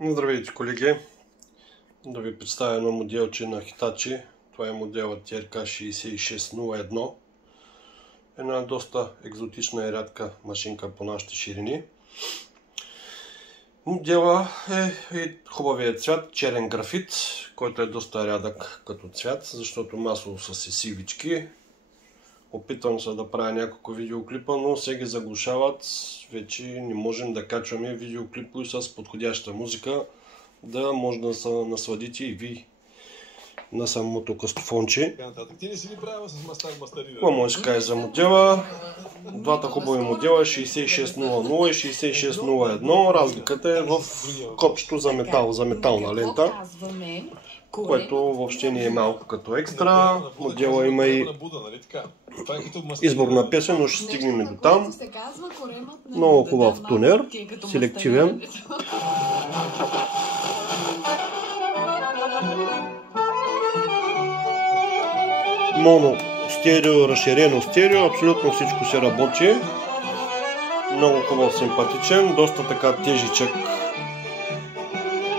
Здравейте, колеги! Да ви представя едно моделче на Hitachi. Това е моделът TRK6601. Една доста екзотична и рядка машинка по нашите ширини. Модела е хубавият цвят, черен графит, който е доста рядък като цвят, защото масово са си сивички. Опитвам се да правя няколко видеоклипа, но се ги заглушават. Вече не можем да качваме видеоклипове с подходяща музика, да може да се насладите и ви на самото кастофонче. Това може да кажа за модела. Двата хубави модела 6600 и 6601. Разликата е в копчето за метал, за метална лента, което въобще не е малко като екстра. Модела има и избор на песен, но ще стигнем до там. Много хубав тунер, селективен. Моно стерео, разширено стерео, абсолютно всичко се работи. Много хубав, симпатичен, доста така тежичък.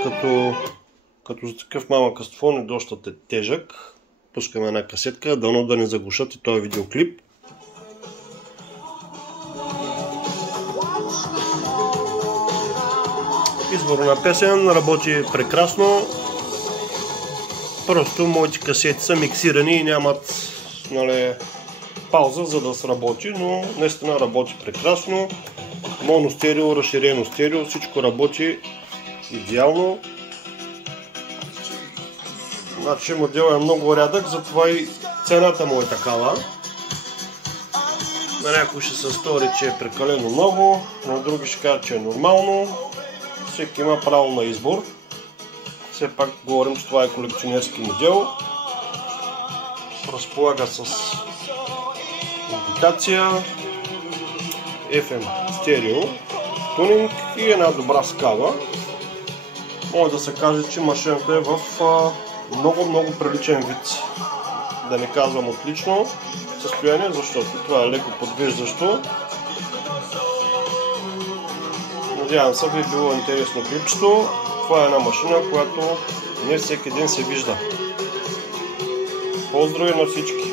Като за такъв малък кастофон е доста тежък. Пускаме една касетка, дано да не заглушат и този видеоклип. Избор на песен работи прекрасно. Просто моите касети са миксирани и нямат пауза, за да сработи, но наистина работи прекрасно. Моно стерео, разширено стерео, всичко работи идеално. Значи моделът е много рядък, затова и цената му е такава. На някой ще се стори, че е прекалено много, на други ще кажат, че е нормално. Всеки има право на избор. Все пак говорим, че това е колекционерски модел. Разполага с индикация, FM стерео, тунинг и една добра скала. Може да се каже, че машината е в много приличен вид. Да не казвам отлично състояние, защото това е леко подвиждащо. Надявам се ви е било интересно клипчето. Това е една машина, която не всеки ден се вижда. Поздрави на всички!